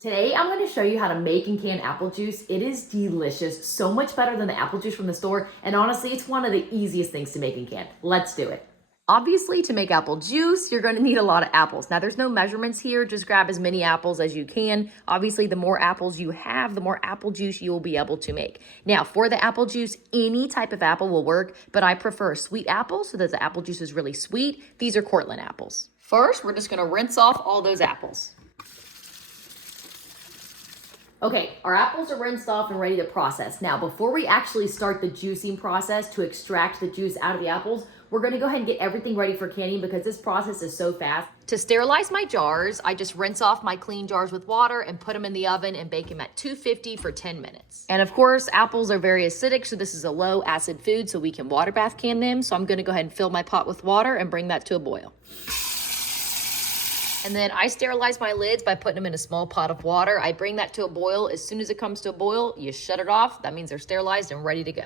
Today, I'm going to show you how to make and can apple juice. It is delicious, so much better than the apple juice from the store, and honestly, it's one of the easiest things to make and can. Let's do it. Obviously, to make apple juice, you're going to need a lot of apples. Now, there's no measurements here. Just grab as many apples as you can. Obviously, the more apples you have, the more apple juice you will be able to make. Now, for the apple juice, any type of apple will work, but I prefer a sweet apple so that the apple juice is really sweet. These are Cortland apples. First, we're just going to rinse off all those apples. Okay, our apples are rinsed off and ready to process. Now, before we actually start the juicing process to extract the juice out of the apples, we're gonna go ahead and get everything ready for canning because this process is so fast. To sterilize my jars, I just rinse off my clean jars with water and put them in the oven and bake them at 250 for 10 minutes. And of course, apples are very acidic, so this is a low acid food, so we can water bath can them. So I'm gonna go ahead and fill my pot with water and bring that to a boil. And then I sterilize my lids by putting them in a small pot of water. I bring that to a boil. As soon as it comes to a boil, you shut it off. That means they're sterilized and ready to go.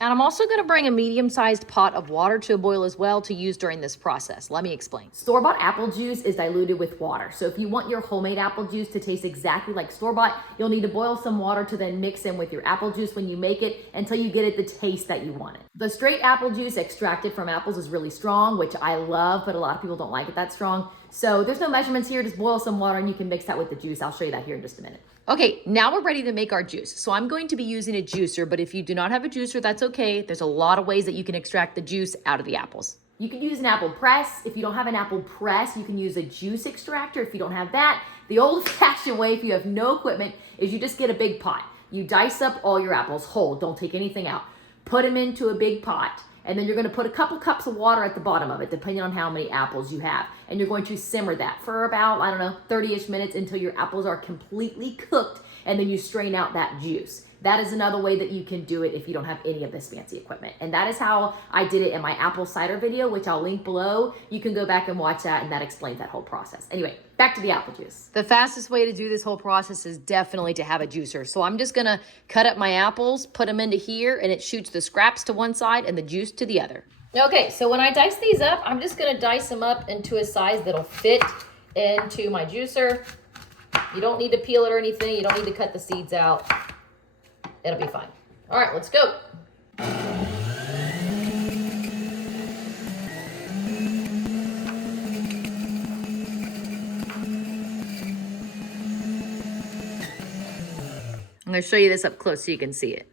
And I'm also gonna bring a medium-sized pot of water to a boil as well to use during this process. Let me explain. Store-bought apple juice is diluted with water. So if you want your homemade apple juice to taste exactly like store-bought, you'll need to boil some water to then mix in with your apple juice when you make it until you get it the taste that you want it. The straight apple juice extracted from apples is really strong, which I love, but a lot of people don't like it that strong. So there's no measurements here, just boil some water and you can mix that with the juice. I'll show you that here in just a minute. Okay, now we're ready to make our juice. So I'm going to be using a juicer, but if you do not have a juicer, that's okay. There's a lot of ways that you can extract the juice out of the apples. You can use an apple press. If you don't have an apple press, you can use a juice extractor. If you don't have that, the old-fashioned way, if you have no equipment, is you just get a big pot. You dice up all your apples whole, don't take anything out. Put them into a big pot. And then you're gonna put a couple cups of water at the bottom of it, depending on how many apples you have. And you're going to simmer that for about, 30-ish minutes until your apples are completely cooked, and then you strain out that juice. That is another way that you can do it if you don't have any of this fancy equipment. And that is how I did it in my apple cider video, which I'll link below. You can go back and watch that, and that explains that whole process. Anyway, back to the apple juice. The fastest way to do this whole process is definitely to have a juicer. So I'm just gonna cut up my apples, put them into here, and it shoots the scraps to one side and the juice to the other. Okay, so when I dice these up, I'm just gonna dice them up into a size that'll fit into my juicer. You don't need to peel it or anything. You don't need to cut the seeds out. It'll be fine. All right, let's go. I'm gonna show you this up close so you can see it.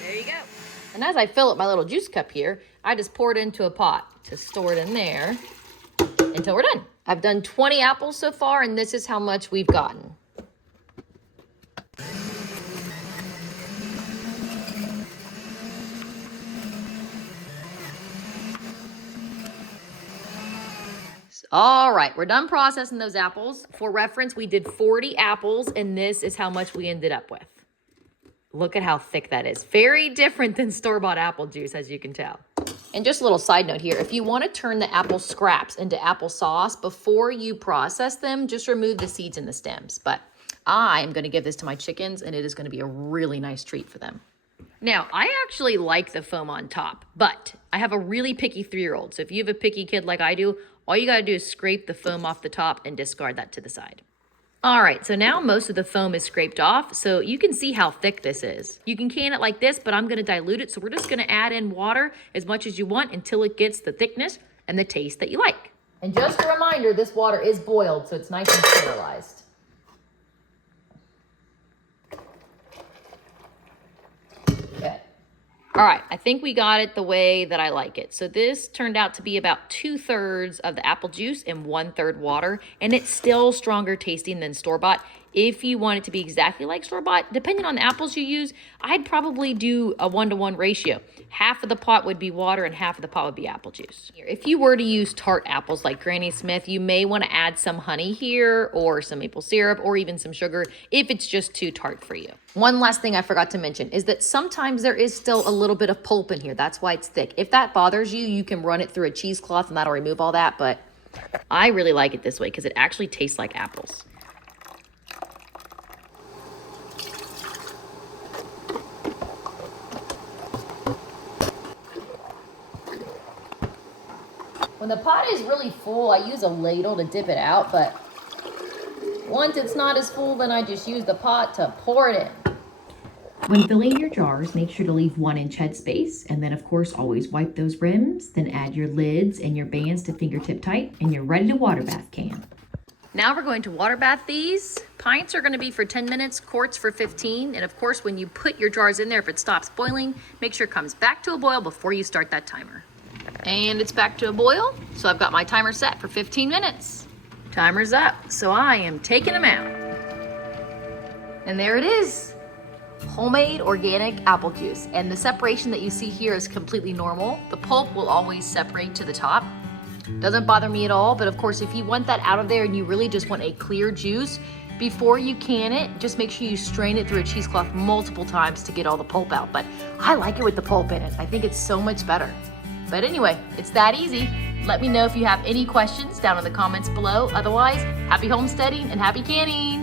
There you go. And as I fill up my little juice cup here, I just pour it into a pot to store it in there until we're done. I've done 20 apples so far, and this is how much we've gotten. All right, we're done processing those apples. For reference, we did 40 apples, and this is how much we ended up with. Look at how thick that is. Very different than store-bought apple juice, as you can tell. And just a little side note here, if you want to turn the apple scraps into applesauce before you process them, just remove the seeds and the stems. But I am going to give this to my chickens, and it is going to be a really nice treat for them. Now, I actually like the foam on top, but I have a really picky 3-year-old. So if you have a picky kid like I do, all you got to do is scrape the foam off the top and discard that to the side. All right, so now most of the foam is scraped off, so you can see how thick this is. You can can it like this, but I'm gonna dilute it, so we're just gonna add in water as much as you want until it gets the thickness and the taste that you like. And just a reminder, this water is boiled, so it's nice and sterilized. Okay. All right, I think we got it the way that I like it. So this turned out to be about 2/3 of the apple juice and 1/3 water, and it's still stronger tasting than store-bought. If you want it to be exactly like store-bought, depending on the apples you use, I'd probably do a 1-to-1 ratio. Half of the pot would be water and half of the pot would be apple juice. If you were to use tart apples like Granny Smith, you may want to add some honey here or some maple syrup or even some sugar if it's just too tart for you. One last thing I forgot to mention is that sometimes there is still a little bit of pulp in here. That's why it's thick. If that bothers you, you can run it through a cheesecloth and that'll remove all that, but I really like it this way because it actually tastes like apples. When the pot is really full, I use a ladle to dip it out, but once it's not as full, then I just use the pot to pour it in. When filling your jars, make sure to leave 1-inch headspace, and then of course always wipe those rims, then add your lids and your bands to fingertip tight, and you're ready to water bath can. Now we're going to water bath these. Pints are going to be for 10 minutes, quarts for 15, and of course when you put your jars in there, if it stops boiling, make sure it comes back to a boil before you start that timer. And it's back to a boil, so I've got my timer set for 15 minutes. Timer's up, so I am taking them out. And there it is. Homemade organic apple juice, and the separation that you see here is completely normal. The pulp will always separate to the top. Doesn't bother me at all, but of course if you want that out of there and you really just want a clear juice, before you can it, just make sure you strain it through a cheesecloth multiple times to get all the pulp out. But I like it with the pulp in it. I think it's so much better. But anyway, it's that easy. Let me know if you have any questions down in the comments below. Otherwise, happy homesteading and happy canning.